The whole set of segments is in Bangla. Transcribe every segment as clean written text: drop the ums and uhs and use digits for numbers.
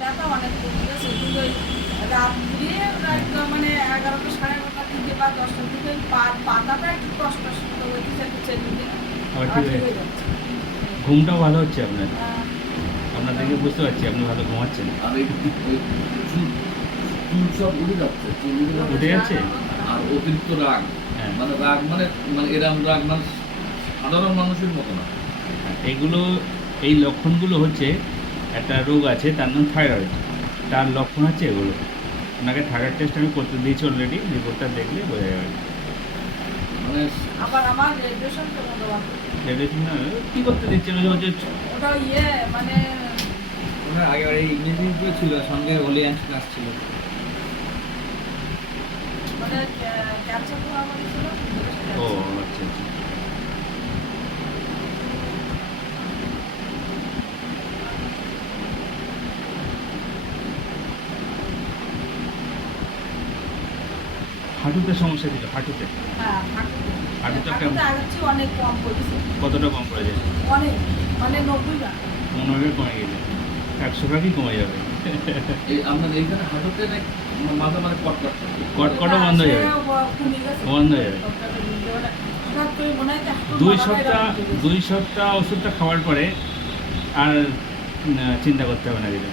ব্যথা অনেক কমে গেছে, কিন্তু ওই রাত ঘুরিয়ে একদম মানে 11টা সাড়ে 11টার দিকে বা 10টার দিকে ওই পাতাটা একটু কষ্ট হইতেছে, একটু চেপে আবার আবার ঠিক ঠিক হয়ে হয়ে যাচ্ছে। ঘুমটাও ভালো হচ্ছে আপনার। আহ, আপনার দেখে বুঝতে পারছি আপনি ভালো ঘুমাচ্ছেন। আর এই চুল চুল সব উঠে যাচ্ছে, চুল উঠে যাচ্ছে। উঠে যাচ্ছে? আর অতিরিক্ত রাগ, হ্যাঁ। মানে রাগ মানে মানে এরম রাগ মানে সাধারণ মানুষের মতো না। এগুলো এই লক্ষণগুলো হচ্ছে একটা রোগ আছে তার নাম থাইরয়েড, তার লক্ষণ হচ্ছে এগুলো। আপনাকে থাইরয়েড টেস্ট আমি করতে দিয়েছি অলরেডি, রিপোর্টটা দেখলে বোঝা যাবে। মানে আবার আমার রেডিয়েশন কেমন দেওয়া, কী করতে দিচ্ছে হচ্ছে ওটা ইয়ে মানে ওনার আগে এই ইংরেজি ছিল, সঙ্গে ওলিয়ান্স ক্লাস ছিল। মানে ক্যান্সার ধরা পড়েছিল। ও আচ্ছা আচ্ছা। হাঁটুতে সমস্যা ছিল, হাঁটুতে। হ্যাঁ, হাঁটুটা কেমন? আগের চেয়ে অনেক কম করেছে, কতটা কম পড়ে যায়? অনেক, মানে 90 না। মনে হয় কমে গেছে, 100 ভাগই কমে যাবে। এই আপনার এইখানে হাঁটুতে না মাথা মানে কটকট করে। কটকটও বন্ধ হয়ে যাবে, কমে গেছে, বন্ধ হয়ে যাবে। ডক্টরটা বলতে পারে, হঠাৎ করে মনে হয় যে হাঁটুর 2 মাথাটা সপ্তাহ এরকম উঠে গেছে। 2 সপ্তাহ ওষুধটা খাওয়ার পরে আর চিন্তা করতে হবে না কিছু।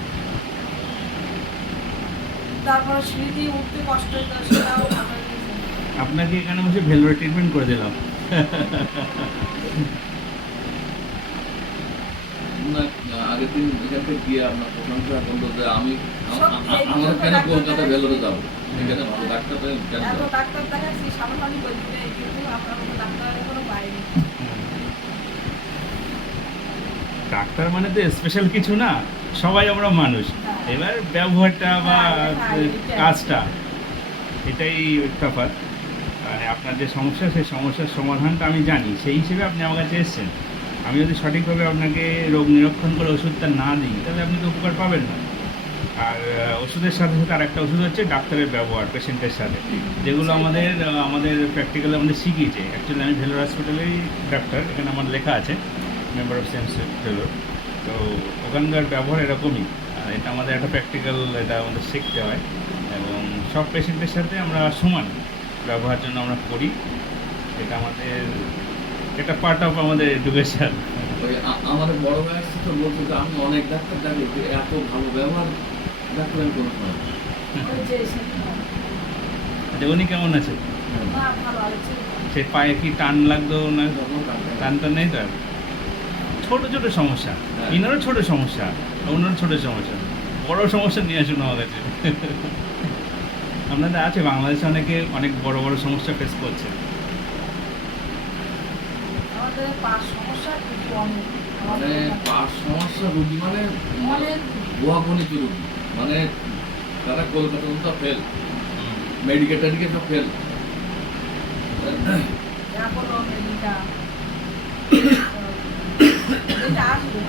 তারপরে সিঁড়ি দিয়ে উঠতে কষ্ট হতো, সেটাও ভালো হয়ে গেছে। আপনাকে এখানে বসে ভেলভেট ট্রিটমেন্ট করে দিলাম। না, আগের দিন এখান থেকে গিয়ে আপনার প্রশংসা বললো যে আমি সত্যি, এই আমরা দুটো কেন ডাক্তার কলকাতা দেখাচ্ছি। ভেলোরে যাবো, এখানে ভালো ডাক্তার পেলেন কেন এত যাবো? ডাক্তার দেখাচ্ছি, সামনাসামনি বলছি রে, কিন্তু আপনার মতো ডাক্তার এখনো পাইনি। ডাক্তার মানে তো স্পেশাল কিছু না, সবাই আমরা মানুষ। এবার ব্যবহারটা বা কাজটা, এটাই তফাৎ। মানে আপনার যে সমস্যা, সেই সমস্যার সমাধানটা আমি জানি, সেই হিসেবে আপনি আমার কাছে এসেছেন। আমি যদি সঠিকভাবে আপনাকে রোগ নিরীক্ষণ করে ওষুধটা না দিই, তাহলে আপনি তো উপকার পাবেন না। আর ওষুধের সাথে সাথে আরেকটা ওষুধ হচ্ছে ডাক্তারের ব্যবহার পেশেন্টের সাথে, যেগুলো আমাদের প্র্যাকটিক্যালি আমাদের শিখিয়েছে। অ্যাকচুয়ালি আমি ভেলোর হসপিটালেই ডাক্তার, এখানে আমার লেখা আছে মেম্বার অফ সিএমস ভেলোর। তো ওখানকার ব্যবহার এরকমই, এটা আমাদের একটা প্র্যাকটিক্যাল, এটা আমাদের শিখতে হয়। এবং সব পেশেন্টের সাথে আমরা সমান ব্যবহার জন্য আমরা করি, এটা আমাদের, এটা পার্ট অফ আমাদের এডুকেশান। ওই আমাদের বড় ভাই আসছে তো বলতো যে আমি অনেক ডাক্তার দেখি, এত ভালো ব্যবহার ডাক্তার আমি কোনো সময় পাইনি। ওই যে সেটা, আচ্ছা, উনি কেমন আছে? না ভালো আছে। সে পায়ে কি টান লাগতো না? তখন ডাক্তার টানটা নেই তার? ছোটো ছোটো সমস্যা, হ্যাঁ। ইনারও ছোটো সমস্যা, ওনারও ছোটো সমস্যা, বড় সমস্যা নিয়ে আসুন আমার কাছে। আপনাদের আছে বাংলাদেশে অনেকে অনেক বড় বড় সমস্যা ফেস করছে। আমাদের পাঁচ সমস্যা কিন্তু অনেক, মানে পাঁচ সমস্যা রুগী মানে অনেক ভুয়াগণিত রুগী, মানে তারা কলকাতা তো ফেল, মেডিকেটারিকে সব ফেল। অ্যাপোলো মেডিকা এটা আসবে,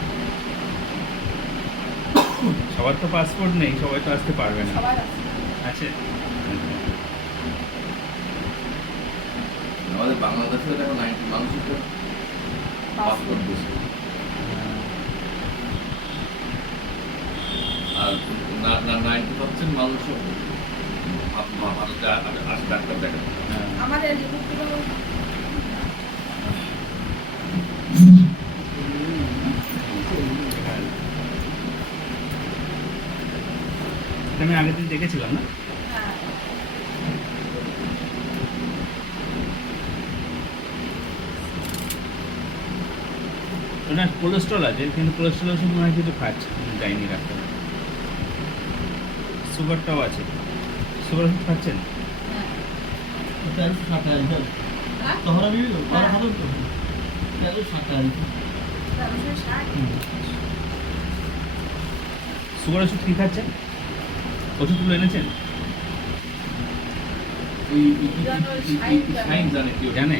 সবার তো পাসপোর্ট নেই, সবাই তো আসতে পারবে না। সবাই আসবে। আছে? আমাদের বাংলাদেশে দেখো 90 মানুষের পাসপোর্ট দিচ্ছে, আর 90% মানুষ ভারতে আসে ডাক্তার দেখেন। হ্যাঁ। আমাদের রিপোর্টগুলো আমি আগের দিন দেখেছিলাম না? হ্যাঁ, ওনার কোলেস্ট্রল আছে, কিন্তু কোলেস্ট্রল ওষুধ মনে হয় কিছু খাচ্ছে, যায়নি ডাক্তার। সুগারটাও আছে, সুগার ওষুধ খাচ্ছেন? হ্যাঁ, হ্যাঁ? তখন আমি হ্যাঁ। খাবো তো 1360 360 সুগার ওষুধ কী খাচ্ছেন? ওষুধগুলো এনেছেন? এই সাইন জানে কি জানে?